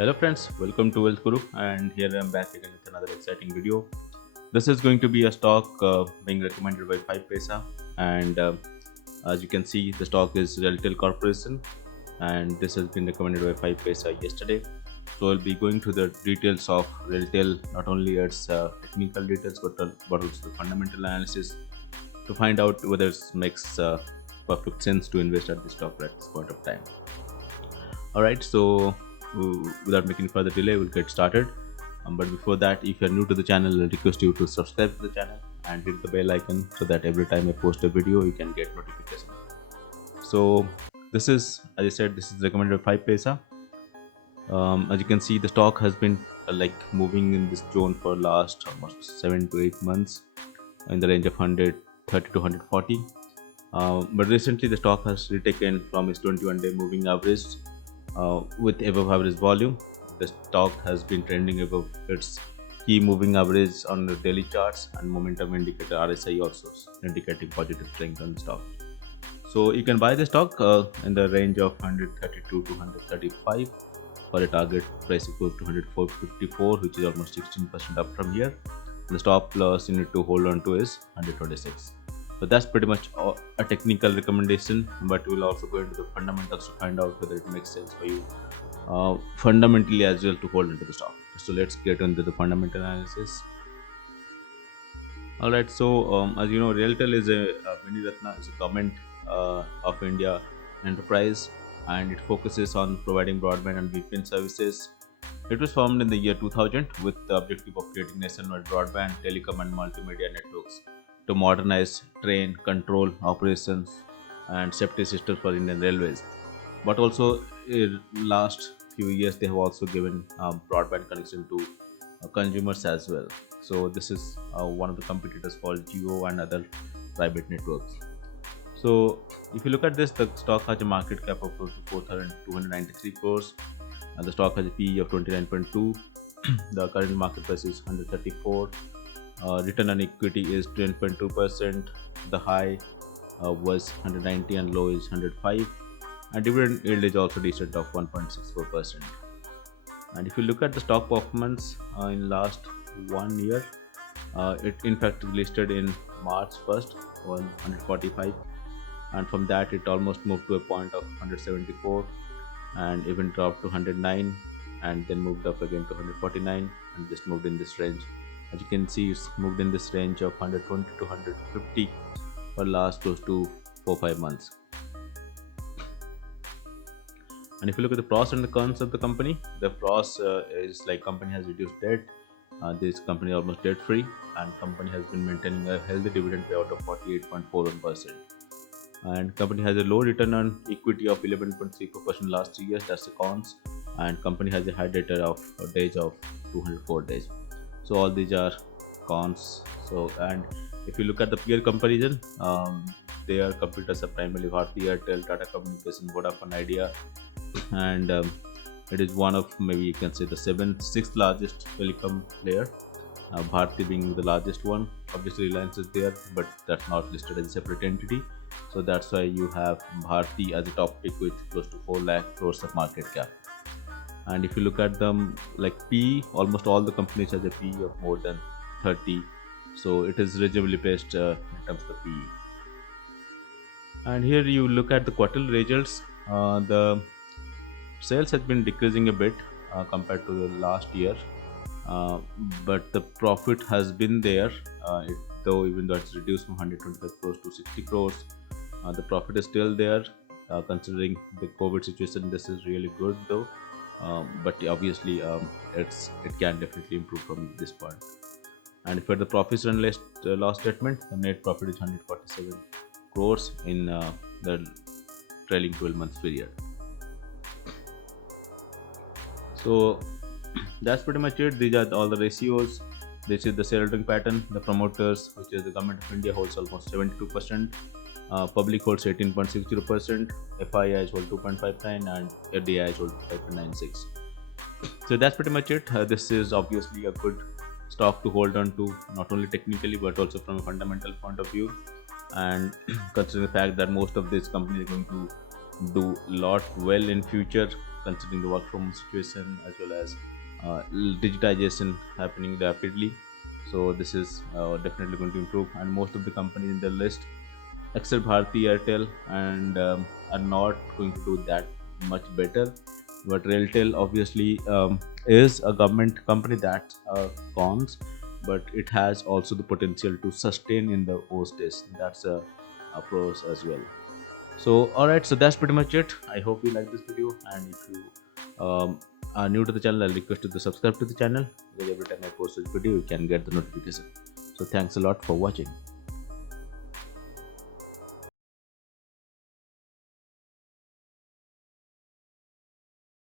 Hello friends, welcome to GOALOur, and here I am back again with another exciting video. This is going to be a stock being recommended by 5 Paisa, and as you can see the stock is Railtel Corporation, and this has been recommended by 5 Paisa yesterday. So I'll be going to the details of Railtel, not only its technical details but also the fundamental analysis to find out whether it makes perfect sense to invest at this stock at this point of time. Alright, so without making further delay, we'll get started. But before that, if you're new to the channel, I'll request you to subscribe to the channel and hit the bell icon so that every time I post a video, you can get notification. So this is, as I said, this is recommended 5 Paisa. As you can see, the stock has been moving in this zone for last almost 7 to 8 months in the range of 130 to 140. But recently the stock has retaken from its 21-day moving average with above average volume. The stock has been trending above its key moving average on the daily charts, and momentum indicator RSI also indicating positive strength on the stock. So you can buy the stock in the range of 132 to 135 for a target price equal to 104.54, which is almost 16% up from here. The stop loss you need to hold on to is 126. So that's pretty much a technical recommendation, but we'll also go into the fundamentals to find out whether it makes sense for you fundamentally as well to hold into the stock. So let's get into the fundamental analysis. Alright, so as you know, Railtel is a Mini Ratna, is a government of India enterprise, and it focuses on providing broadband and VPN services. It was formed in the year 2000 with the objective of creating nationwide broadband, telecom and multimedia networks to modernize train control operations and safety systems for Indian Railways. But also in last few years they have also given broadband connection to consumers as well. So this is one of the competitors called Geo and other private networks. So if you look at this, the stock has a market cap of close to 4,293 crores, and the stock has a PE of 29.2. The current market price is 134. Return on equity is 10.2%. The high was 190 and low is 105. And dividend yield is also decent of 1.64%. And if you look at the stock performance in last 1 year, it in fact listed in March 1st on 145, and from that it almost moved to a point of 174 and even dropped to 109 and then moved up again to 149 and just moved in this range. As you can see, it's moved in this range of 120 to 150 for last close to 4-5 months. And if you look at the pros and the cons of the company, the pros is like company has reduced debt. This company is almost debt free, and company has been maintaining a healthy dividend payout of 48.41%. And company has a low return on equity of 11.34% last 3 years. That's the cons. And company has a high debtor of days of 204 days. So all these are cons. So, and if you look at the peer comparison, their competitors are primarily Bharti Airtel, Tata Communication, Vodafone Idea, and it is one of, maybe you can say, the 6th largest telecom player. Bharti being the largest one. Obviously Reliance is there, but that's not listed as a separate entity. So that's why you have Bharti as a top pick with close to 4 lakh crores of market cap. And if you look at them like PE, almost all the companies has a PE of more than 30. So it is reasonably placed in terms of PE. And here you look at the quarterly results. The sales has been decreasing a bit compared to the last year, but the profit has been there. Even though it's reduced from 125 crores to 60 crores, the profit is still there. Considering the COVID situation, this is really good though. But obviously it can definitely improve from this point. And for the profits and loss statement, the net profit is 147 crores in the trailing 12 months period. So that's pretty much it. These are all the ratios. This is the shareholding pattern. The promoters, which is the government of India, holds almost 72%. Public holds 18.60%. FIIs hold 2.59 and FDIs hold 5.96. So that's pretty much it. This is obviously a good stock to hold on to, not only technically but also from a fundamental point of view. And considering the fact that most of these companies are going to do a lot well in future, considering the work from home situation as well as digitization happening rapidly. So this is definitely going to improve, and most of the companies in the list except Bharti Airtel and are not going to do that much better. But Railtel obviously is a government company. That's cons, but it has also the potential to sustain in the worst days. That's a pros as well. So alright, so that's pretty much it. I hope you like this video, and if you are new to the channel, I'll request you to subscribe to the channel, because every time I post this video you can get the notification. So thanks a lot for watching.